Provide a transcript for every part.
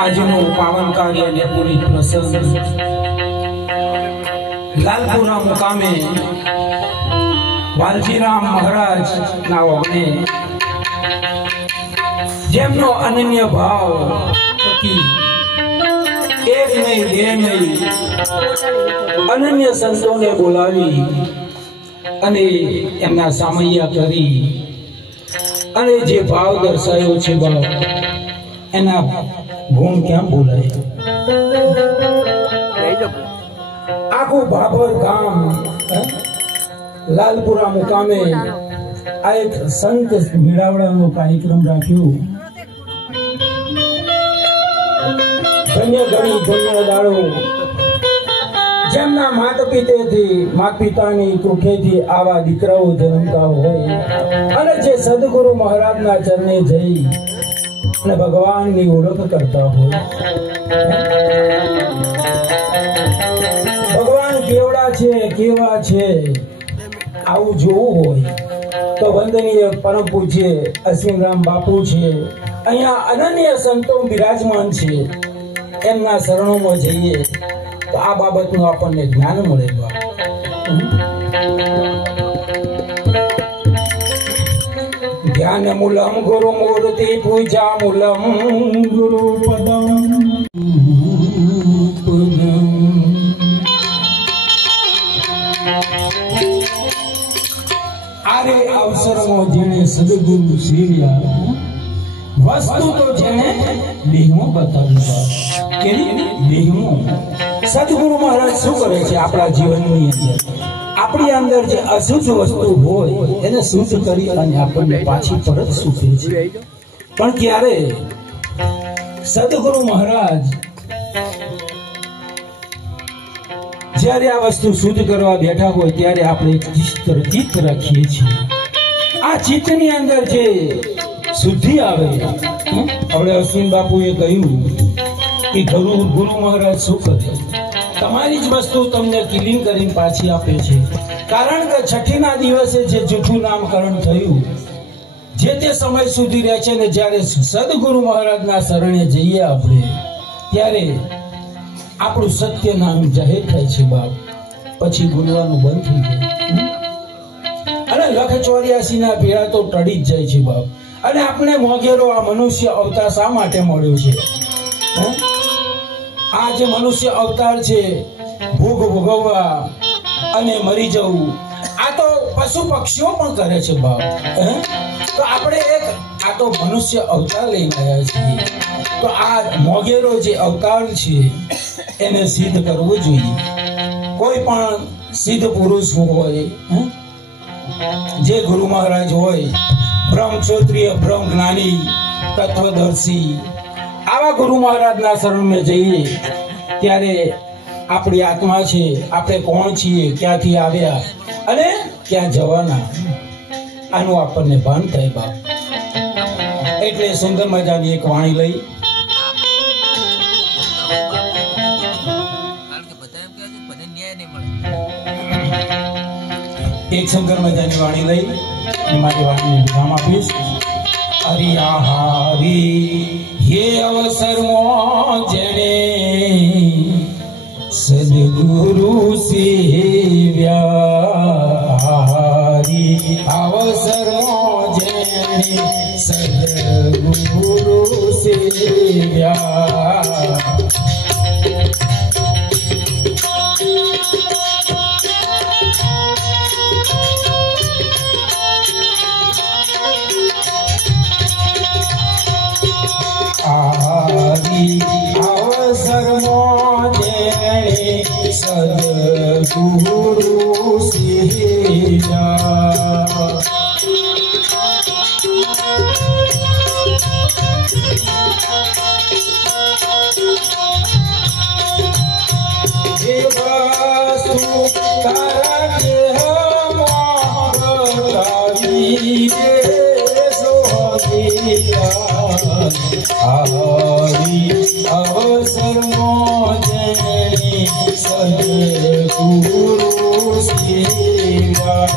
આજનો પાવન કાર્ય અને પૂરી પ્રસંગ લાલપુરા મુકામે વાલજીરામ મહારાજ ના ઓગણે જેમનો અનન્ય ભાવ એક નહીં બે નહીં અનન્ય સંતોને બોલાવી અને એમના સામૈયા કરી અને જે ભાવ દર્શાયો છે ભાવ એના ગુણ કેમ બોલાય? આખું ભાભર ગામ લાલપુરા મુકામે આ એક સંત મેળાવડાનો કાર્યક્રમ રાખ્યો. ધન્ય ગણી ધન્ય દાડો જેમના માતા પિતાની કુખેથી આવા દીકરાઓ જન્મતા હોય અને જે સદગુરુ મહારાજના ચરણે જઈ અને ભગવાનની ઓળખ કરતા હોય. ભગવાન કેવડા છે કેવા છે આવું જોવું હોય તો વંદનીય પરમ પૂજ્ય અશ્વિનરામ બાપુ છે, અહીંયા અનન્ય સંતો બિરાજમાન છે, એમના શરણોમાં જઈએ તો આ બાબતનું આપણને જ્ઞાન મળે. ધ્યાન મૂલમ ગુરુ મૂર્તિ પૂજા મૂલમ ગુરુ પદમ આરે અવસરમાં જેણે સદગુરુ સેવ્યા વસ્તુ તો જેણે દેહમાં બતાવ્યું. સદગુરુ મહારાજ શું કરે છે આપણા જીવનની અંદર? આપણી અંદર જે અશુદ્ધ વસ્તુ હોય એને શુદ્ધ કરી અને આપણને પાછી પરત સૂચવે છે. પણ ક્યારે સદગુરુ મહારાજ જ્યારે આ વસ્તુ શુદ્ધ કરવા બેઠા હોય ત્યારે આપણે ચિત્ત રાખીએ છીએ. આ ચિત્તની અંદર જે શુદ્ધિ આવે, આપણે અશ્વિન બાપુએ કહ્યું કે ગુરુ મહારાજ શું કરે? તમારી જ વસ્તુ તમને ક્લીન કરીને પાછી આપે છે. કારણ કે છઠ્ઠીના દિવસે જે જૂઠું નામકરણ થયું જે તે સમય સુધી રહે છે ને જ્યારે સદગુરુ મહારાજના શરણે જઈએ આપણે ત્યારે આપણું સત્ય નામ જાહેર થાય છે બાપ. પછી બોલવાનું બંધ થઈ જાય અને લખ 84 ના પીડા તો ટળી જ જાય છે બાપ. અને આપણે મોગેરો આ મનુષ્ય અવતાર શા માટે મળ્યો છે? આ જે મનુષ્ય અવતાર છે ભોગ ભોગવવા અને મરી જવું, આ તો પશુ પક્ષીઓ પણ કરે છે બાપ. તો આપણે એક આ તો મનુષ્ય અવતાર લઈને આવ્યા છીએ, તો આ મોગેરો જે અવતાર છે એને સિદ્ધ કરવું જોઈએ. કોઈ પણ સિદ્ધ પુરુષ હોય, જે ગુરુ મહારાજ હોય, બ્રહ્મ ક્ષત્રિય બ્રહ્મ જ્ઞાની તત્વદર્શી, આવા ગુરુ મહારાજના શરણમાં જઈએ ત્યારે આપણી આત્મા છે, આપણે કોણ છીએ, ક્યાંથી આવ્યા અને ક્યાં જવાના, આનું આપણને ભાન થાય બાપ. એટલે સુંદર મજાની એક વાણી લઈ એક શંકર મજાની વાણી લઈ મારી વાણીને વિરામ આપીશ. હરિયાહારી હે અવસરમાં જેણે સદગુરુ સેવ્યા, હરી અવસરમાં જેણે સદગુરુ સેવ્યા. અવસરમાં જેણે સદગુરુ સેવ્યા, એ વસ્તુ તારા દેહમાં બતાવી દે હરી અવસરમાં જેણે સદગુરુ સેવ્યા.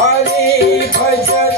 Hare Bhajan